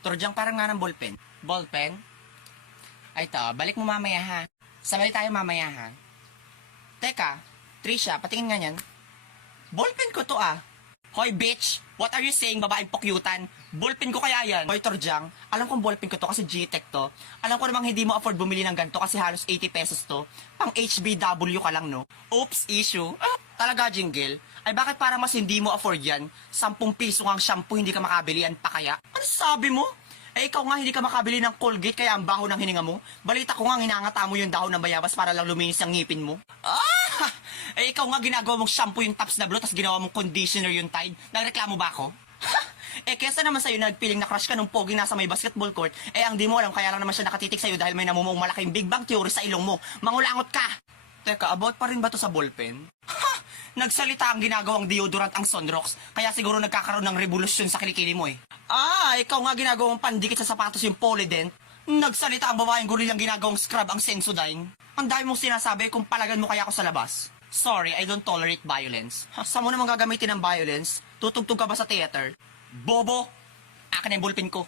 Turdyang parang nga ng ballpen. Ballpen? Ay to, balik mo mamaya ha. Sabay tayo mamaya ha. Teka, Trisha, patingin nga yan. Ballpen ko to ah. Hoy bitch, what are you saying, babaeng pokyutan? Ballpen ko kaya yan. Hoy Torjang, alam kong ballpen ko to kasi G-Tech to. Alam ko namang hindi mo afford bumili ng ganito kasi halos 80 pesos to. Pang HBW ka lang no? Oops, issue. Talaga jingle? Ay bakit parang mas hindi mo afford yan? 10 piso ang shampoo hindi ka makabili yan pa kaya? Ano sabi mo? Eh ikaw nga hindi ka makabili ng Colgate kaya ang baho ng hininga mo. Balita ko nga hinangata mo yung dahon ng bayabas para lang luminis ang ngipin mo. Eh ikaw nga ginagawa mong shampoo yung Tops na Blue tapos ginawa mong conditioner yung Tide. Nagreklamo ba ako? Eh kesa naman sa'yo nagpiling na crush ka nung pogi nasa may basketball court, eh ang di mo alam kaya lang naman siya nakatitik sa'yo dahil may namumuong malaking Big Bang Theory sa ilong mo. Mangulangot ka! Teka, about pa rin ba to sa ballpen? Nagsalita ang ginagawang deodorant ang Sunrox, kaya siguro nagkakaroon ng revolusyon sa kilikili mo eh. Ikaw nga ginagawang pandikit sa sapatos yung Polydent. Nagsalita ang babaeng gorilang ginagawang scrub ang Sensodyne. Ang dami mong sinasabi kung palagan mo kaya ako sa labas. Sorry, I don't tolerate violence. Saan mo naman gagamitin ng violence? Tutugtog ka ba sa theater? Bobo! Akin na yung ballpen ko.